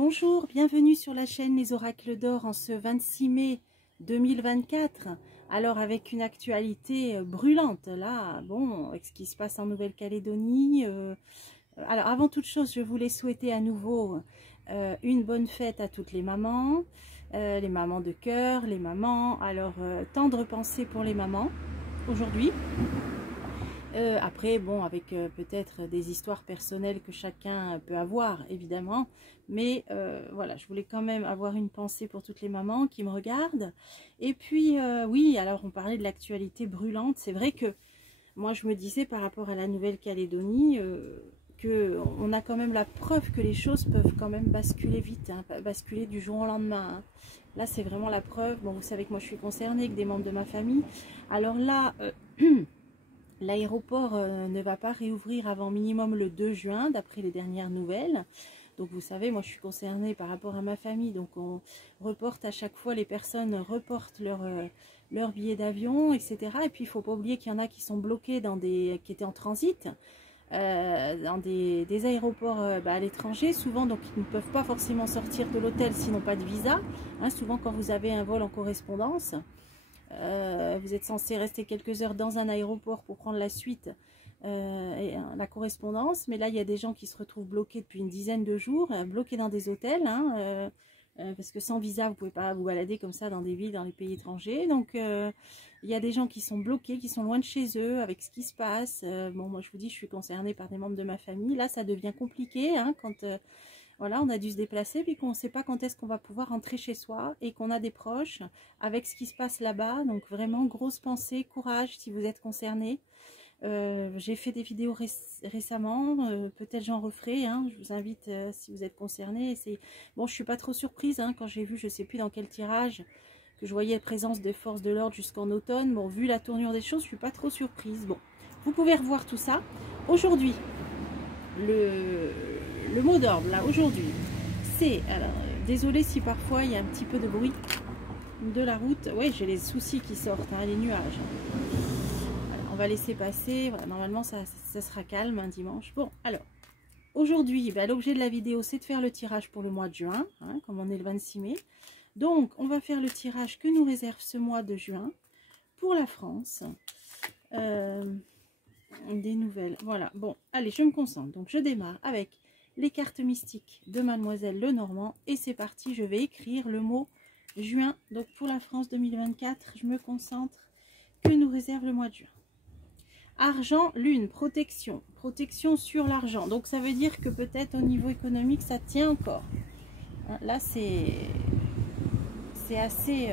Bonjour, bienvenue sur la chaîne Les Oracles d'Or en ce 26 mai 2024. Alors avec une actualité brûlante là, bon, avec ce qui se passe en Nouvelle-Calédonie. Alors avant toute chose, je voulais souhaiter à nouveau une bonne fête à toutes les mamans de cœur, les mamans. Alors tendre pensée pour les mamans aujourd'hui. Après, bon, avec peut-être des histoires personnelles que chacun peut avoir, évidemment. Mais voilà, je voulais quand même avoir une pensée pour toutes les mamans qui me regardent. Et puis, oui, alors on parlait de l'actualité brûlante. C'est vrai que moi, je me disais par rapport à la Nouvelle-Calédonie qu'on a quand même la preuve que les choses peuvent quand même basculer vite, hein, basculer du jour au lendemain. Hein. Là, c'est vraiment la preuve. Bon, vous savez que moi, je suis concernée avec des membres de ma famille. Alors là... L'aéroport ne va pas réouvrir avant minimum le 2 juin, d'après les dernières nouvelles. Donc vous savez, moi je suis concernée par rapport à ma famille, donc on reporte à chaque fois, les personnes reportent leur billet d'avion, etc. Et puis il ne faut pas oublier qu'il y en a qui sont bloqués, qui étaient en transit, dans des aéroports à l'étranger, souvent, donc ils ne peuvent pas forcément sortir de l'hôtel s'ils n'ont pas de visa. Hein, souvent quand vous avez un vol en correspondance, vous êtes censé rester quelques heures dans un aéroport pour prendre la suite et la correspondance, mais là il y a des gens qui se retrouvent bloqués depuis une dizaine de jours, bloqués dans des hôtels, hein, parce que sans visa vous pouvez pas vous balader comme ça dans des villes, dans les pays étrangers. Donc il y a des gens qui sont bloqués, qui sont loin de chez eux avec ce qui se passe. Bon, moi je vous dis, je suis concernée par des membres de ma famille. Là ça devient compliqué, hein, quand voilà, on a dû se déplacer, puis qu'on ne sait pas quand est-ce qu'on va pouvoir rentrer chez soi et qu'on a des proches avec ce qui se passe là-bas. Donc vraiment, grosse pensée, courage si vous êtes concerné. J'ai fait des vidéos récemment, peut-être j'en referai. Hein, je vous invite, si vous êtes concerné. Bon, je suis pas trop surprise hein, quand j'ai vu, je sais plus dans quel tirage, que je voyais la présence des forces de l'ordre jusqu'en automne. Bon, vu la tournure des choses, je suis pas trop surprise. Bon, vous pouvez revoir tout ça. Aujourd'hui, le mot d'ordre là aujourd'hui, c'est, alors désolé si parfois il y a un petit peu de bruit de la route. Oui, j'ai les soucis qui sortent, hein, les nuages. Alors, on va laisser passer. Voilà, normalement ça sera calme un dimanche. Bon, alors aujourd'hui, l'objet de la vidéo c'est de faire le tirage pour le mois de juin, hein, comme on est le 26 mai. Donc on va faire le tirage que nous réserve ce mois de juin pour la France. Des nouvelles, voilà. Bon, allez, je me concentre. Donc je démarre avec les cartes mystiques de Mademoiselle Lenormand et c'est parti. Je vais écrire le mot juin. Donc pour la France 2024, je me concentre. Que nous réserve le mois de juin? Argent, lune, protection. Protection sur l'argent. Donc ça veut dire que peut-être au niveau économique, ça tient encore. Hein, là, c'est assez...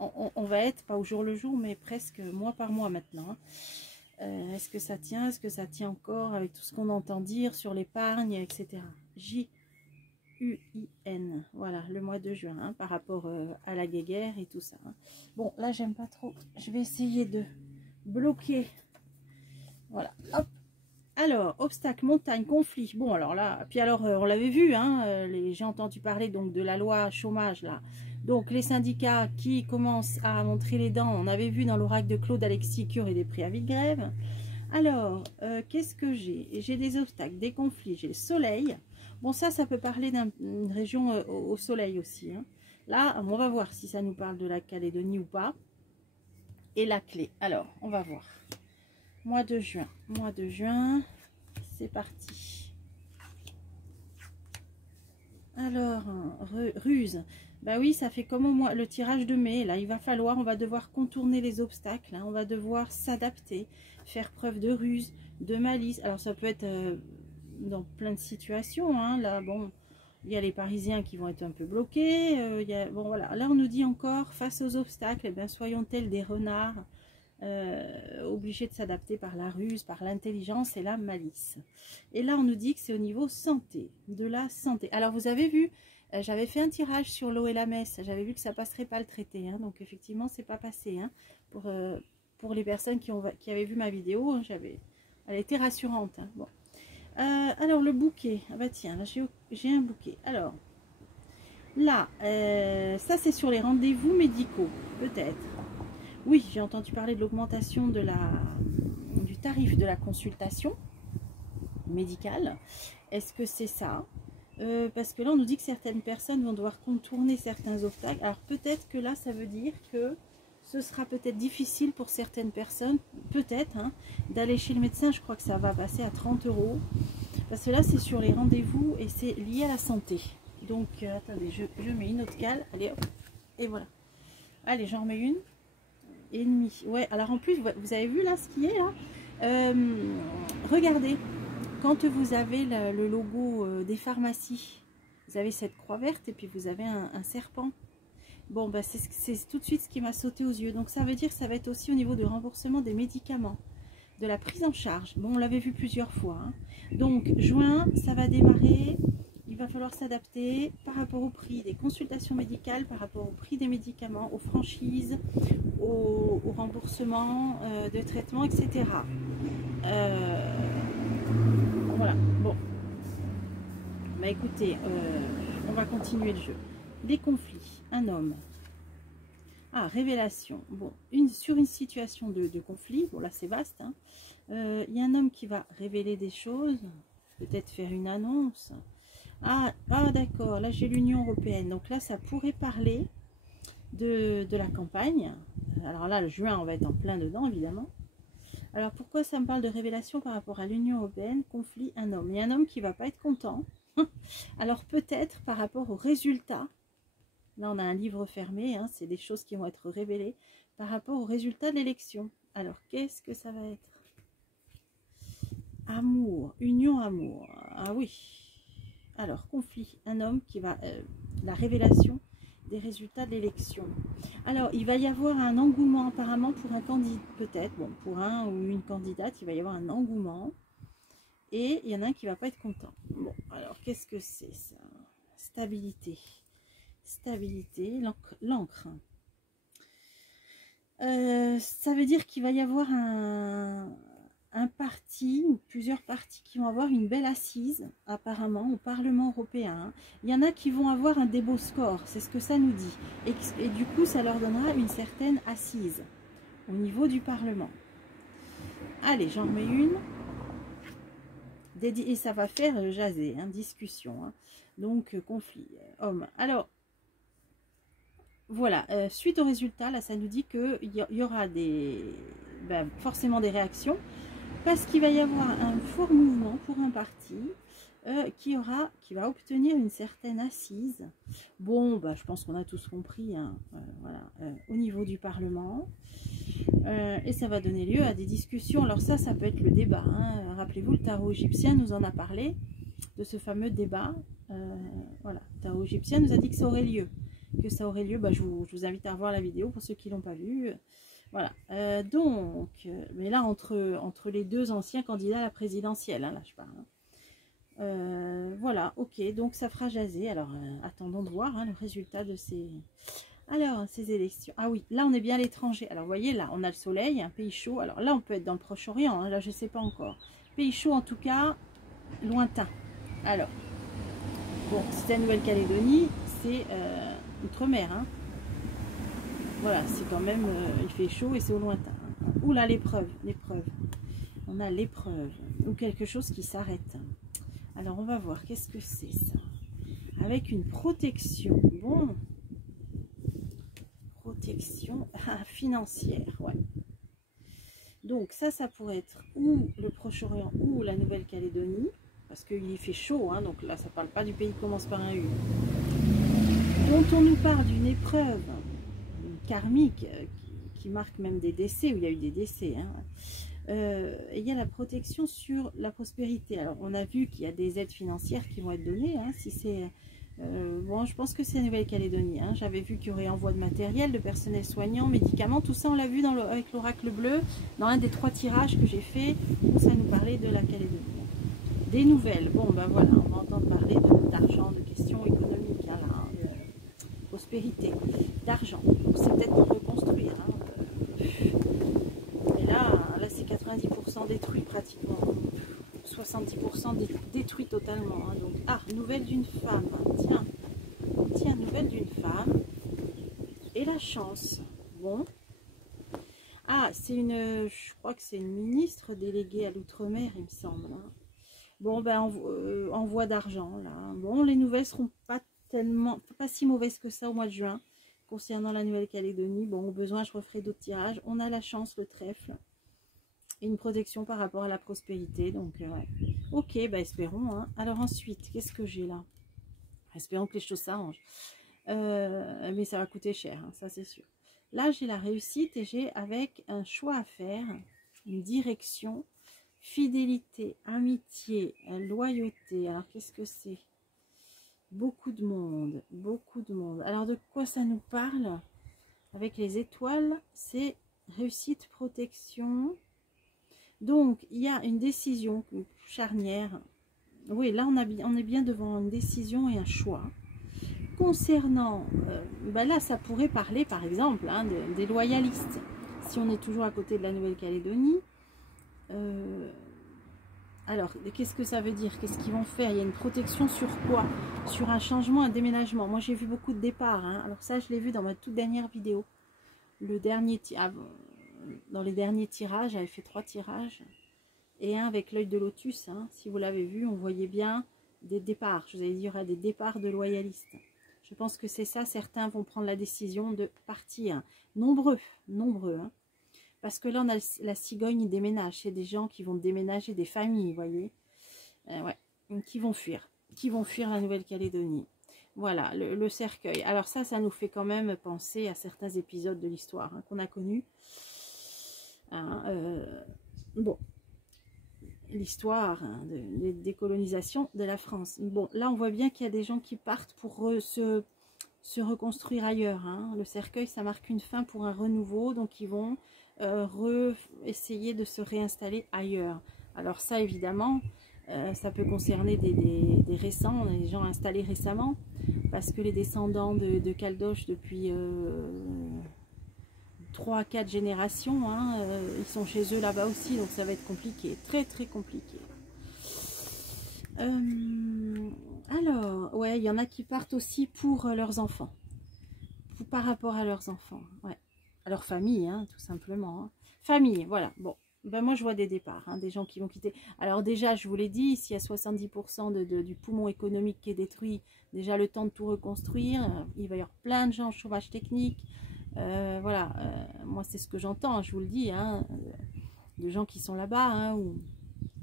on va être, pas au jour le jour, mais presque mois par mois maintenant. Hein. Est-ce que ça tient? Est-ce que ça tient encore avec tout ce qu'on entend dire sur l'épargne, etc. J-U-I-N. Voilà, le mois de juin, hein, par rapport à la guéguerre et tout ça. Hein. Bon, là, j'aime pas trop. Je vais essayer de bloquer. Voilà, hop. Alors, obstacle, montagne, conflit. Bon, alors là, puis alors, on l'avait vu, hein, j'ai entendu parler donc de la loi chômage, là. Donc, les syndicats qui commencent à montrer les dents, on avait vu dans l'oracle de Claude Alexis qu'il y aurait des préavis de grève. Alors, qu'est-ce que j'ai? J'ai des obstacles, des conflits, j'ai le soleil. Bon, ça peut parler d'une région au soleil aussi. Hein. Là, on va voir si ça nous parle de la Calédonie ou pas. Et la clé. Alors, on va voir. Mois de juin, c'est parti. Alors, ruse. Bah oui, ça fait comme au mois, le tirage de mai. Là, il va falloir, on va devoir contourner les obstacles. Hein, on va devoir s'adapter, faire preuve de ruse, de malice. Alors, ça peut être dans plein de situations. Hein, là, bon, il y a les Parisiens qui vont être un peu bloqués. Bon, voilà. Là, on nous dit encore, face aux obstacles, eh bien, soyons tels des renards. Obligé de s'adapter par la ruse, par l'intelligence et la malice. Et là on nous dit que c'est au niveau santé, de la santé. Alors vous avez vu, j'avais fait un tirage sur l'eau et la messe, j'avais vu que ça passerait pas le traité, hein, donc effectivement c'est pas passé, hein, pour les personnes qui avaient vu ma vidéo, hein, elle était rassurante. Hein, bon. Alors le bouquet, ah bah tiens, là j'ai un bouquet. Alors là, ça c'est sur les rendez-vous médicaux, peut-être. Oui, j'ai entendu parler de l'augmentation du tarif de la consultation médicale. Est-ce que c'est ça? parce que là on nous dit que certaines personnes vont devoir contourner certains obstacles. Alors peut-être que là ça veut dire que ce sera peut-être difficile pour certaines personnes, peut-être, hein, d'aller chez le médecin. Je crois que ça va passer à 30 €. Parce que là c'est sur les rendez-vous et c'est lié à la santé. Donc attendez, je mets une autre cale, allez hop, et voilà. Allez, j'en remets une. Et demi. Ouais, alors en plus, vous avez vu là ce qui est là, regardez, quand vous avez le logo des pharmacies, vous avez cette croix verte et puis vous avez un serpent. Bon, bah, c'est tout de suite ce qui m'a sauté aux yeux. Donc ça veut dire que ça va être aussi au niveau du remboursement des médicaments, de la prise en charge. Bon, on l'avait vu plusieurs fois. Hein. Donc juin, ça va démarrer. Il va falloir s'adapter par rapport au prix des consultations médicales, par rapport au prix des médicaments, aux franchises, au remboursement de traitement, etc. Voilà, bon. Bah écoutez, on va continuer le jeu. Des conflits, un homme. Ah, révélation. Bon, sur une situation de conflit, bon là c'est vaste, hein. Y a un homme qui va révéler des choses, peut-être faire une annonce. Ah d'accord, là j'ai l'Union européenne, donc là ça pourrait parler de la campagne. Alors là, le juin, on va être en plein dedans, évidemment. Alors pourquoi ça me parle de révélation par rapport à l'Union européenne? Conflit, un homme. Il y a un homme qui ne va pas être content. Alors peut-être par rapport aux résultats. Là, on a un livre fermé, hein, c'est des choses qui vont être révélées par rapport aux résultats de l'élection. Alors, qu'est-ce que ça va être? Amour, union, amour. Ah oui. Alors, conflit, un homme qui va... la révélation des résultats de l'élection. Alors, il va y avoir un engouement apparemment pour un candidat, peut-être, bon, pour un ou une candidate, il va y avoir un engouement. Et il y en a un qui ne va pas être content. Bon, alors, qu'est-ce que c'est ça? Stabilité. Stabilité, l'encre. Ça veut dire qu'il va y avoir un parti ou plusieurs partis qui vont avoir une belle assise apparemment au Parlement européen. Il y en a qui vont avoir un des beaux scores, c'est ce que ça nous dit. Et du coup, ça leur donnera une certaine assise au niveau du Parlement. Allez, j'en remets une. Et ça va faire jaser, hein, discussion. Hein. Donc, conflit, homme. Alors, voilà, suite au résultat, là, ça nous dit qu'il y aura forcément des réactions, parce qu'il va y avoir un fort mouvement pour un parti qui va obtenir une certaine assise. Bon, bah, je pense qu'on a tous compris, hein, voilà, au niveau du Parlement. Et ça va donner lieu à des discussions. Alors ça peut être le débat. Hein. Rappelez-vous, le tarot égyptien nous en a parlé, de ce fameux débat. Voilà, le tarot égyptien nous a dit que ça aurait lieu. Bah, je vous invite à revoir la vidéo pour ceux qui ne l'ont pas vue. Voilà, mais là, entre les deux anciens candidats à la présidentielle, hein, là je parle. Hein. Voilà, ok, donc ça fera jaser. Alors, attendons de voir hein, le résultat de ces élections. Ah oui, là on est bien à l'étranger. Alors, vous voyez, là, on a le soleil, un pays chaud. Alors là, on peut être dans le Proche-Orient, hein, là, je ne sais pas encore. Pays chaud, en tout cas, lointain. Alors, bon, c'est la Nouvelle-Calédonie, c'est... outre-mer, hein. Voilà, c'est quand même, il fait chaud et c'est au lointain. Hein. Ouh là, l'épreuve. On a l'épreuve, ou quelque chose qui s'arrête. Alors, on va voir, qu'est-ce que c'est ça? Avec une protection, bon, protection financière, ouais. Donc, ça pourrait être ou le Proche-Orient ou la Nouvelle-Calédonie, parce qu'il fait chaud, hein, donc là, ça parle pas du pays qui commence par un U. Dont on nous parle d'une épreuve karmique qui marque même des décès, où il y a eu des décès. Hein. Il y a la protection sur la prospérité. Alors, on a vu qu'il y a des aides financières qui vont être données. Hein, si c'est bon, je pense que c'est la Nouvelle-Calédonie. Hein. J'avais vu qu'il y aurait envoi de matériel, de personnel soignant, médicaments. Tout ça, on l'a vu avec l'oracle bleu, dans un des 3 tirages que j'ai fait, où ça nous parlait de la Calédonie. Des nouvelles. Bon, ben voilà, on va entendre parler d'argent, de questions économiques, hein, là, prospérité, d'argent. C'est peut-être pour reconstruire. Hein. Et là c'est 90% détruit pratiquement. 70% détruit totalement. Hein. Donc, nouvelle d'une femme. Tiens, nouvelle d'une femme. Et la chance. Bon. C'est je crois que c'est une ministre déléguée à l'outre-mer, il me semble. Hein. Bon, ben, envoi d'argent, là. bon, les nouvelles seront pas si mauvaises que ça au mois de juin. Concernant la Nouvelle-Calédonie, bon, au besoin, je referai d'autres tirages. On a la chance, le trèfle. Et une protection par rapport à la prospérité. Donc, ouais. Ok, bah espérons. Hein. Alors ensuite, qu'est-ce que j'ai là? Espérons que les choses s'arrangent. Mais ça va coûter cher, hein, ça c'est sûr. Là, j'ai la réussite et j'ai avec un choix à faire, une direction, fidélité, amitié, loyauté. Alors, qu'est-ce que c'est? Beaucoup de monde, beaucoup de monde. Alors, de quoi ça nous parle? Avec les étoiles, c'est réussite, protection. Donc, il y a une décision charnière. Oui, là, on est bien devant une décision et un choix. Concernant, ben là, ça pourrait parler, par exemple, hein, des loyalistes. Si on est toujours à côté de la Nouvelle-Calédonie, alors, qu'est-ce que ça veut dire? Qu'est-ce qu'ils vont faire? Il y a une protection sur quoi? Sur un changement, un déménagement. Moi, j'ai vu beaucoup de départs. Hein. Alors ça, je l'ai vu dans ma toute dernière vidéo. Le dernier dans les derniers tirages, j'avais fait 3 tirages. Et un avec l'œil de lotus. Hein. Si vous l'avez vu, on voyait bien des départs. Je vous avais dit, il y aura des départs de loyalistes. Je pense que c'est ça. Certains vont prendre la décision de partir. Nombreux. Hein. Parce que là, on a la cigogne, il déménage. C'est des gens qui vont déménager, des familles, vous voyez. Ouais, qui vont fuir la Nouvelle-Calédonie. Voilà, le cercueil. Alors ça nous fait quand même penser à certains épisodes de l'histoire hein, qu'on a connus. Hein, bon, l'histoire hein, des décolonisations de la France. Bon, là, on voit bien qu'il y a des gens qui partent pour se reconstruire ailleurs. Hein. Le cercueil, ça marque une fin pour un renouveau. Donc, ils vont essayer de se réinstaller ailleurs. Alors ça, évidemment, ça peut concerner des récents, des gens installés récemment, parce que les descendants de Caldoche, depuis 3 à 4 générations, hein, ils sont chez eux là-bas aussi, donc ça va être compliqué, très très compliqué. Alors, ouais, il y en a qui partent aussi pour leurs enfants, par rapport à leurs enfants, ouais. À leur famille, hein, tout simplement. Hein. Famille, voilà. Bon, ben moi je vois des départs, hein, des gens qui vont quitter. Alors déjà, je vous l'ai dit, s'il y a 70% du poumon économique qui est détruit, déjà le temps de tout reconstruire, il va y avoir plein de gens au chômage technique. Voilà, moi c'est ce que j'entends, je vous le dis, hein, de gens qui sont là-bas, hein,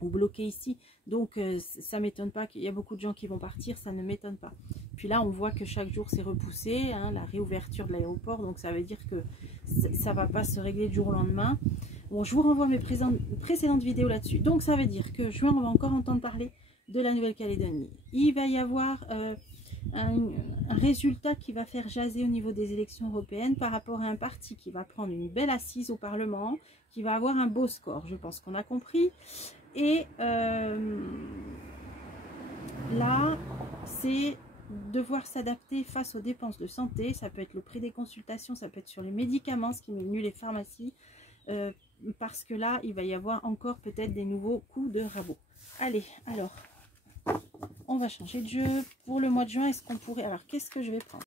ou bloqués ici. Donc ça m'étonne pas qu'il y a beaucoup de gens qui vont partir, ça ne m'étonne pas. Puis là, on voit que chaque jour c'est repoussé, hein, la réouverture de l'aéroport, donc ça veut dire que ça ne va pas se régler du jour au lendemain. Bon, je vous renvoie mes précédentes vidéos là-dessus. Donc ça veut dire que juin, on va encore entendre parler de la Nouvelle-Calédonie. Il va y avoir un résultat qui va faire jaser au niveau des élections européennes par rapport à un parti qui va prendre une belle assise au Parlement, qui va avoir un beau score. Je pense qu'on a compris. Et là, c'est devoir s'adapter face aux dépenses de santé. Ça peut être le prix des consultations, ça peut être sur les médicaments, ce qui diminue les pharmacies. Parce que là, il va y avoir encore peut-être des nouveaux coups de rabot. Allez, alors, on va changer de jeu. Pour le mois de juin, est-ce qu'on pourrait... Alors, qu'est-ce que je vais prendre?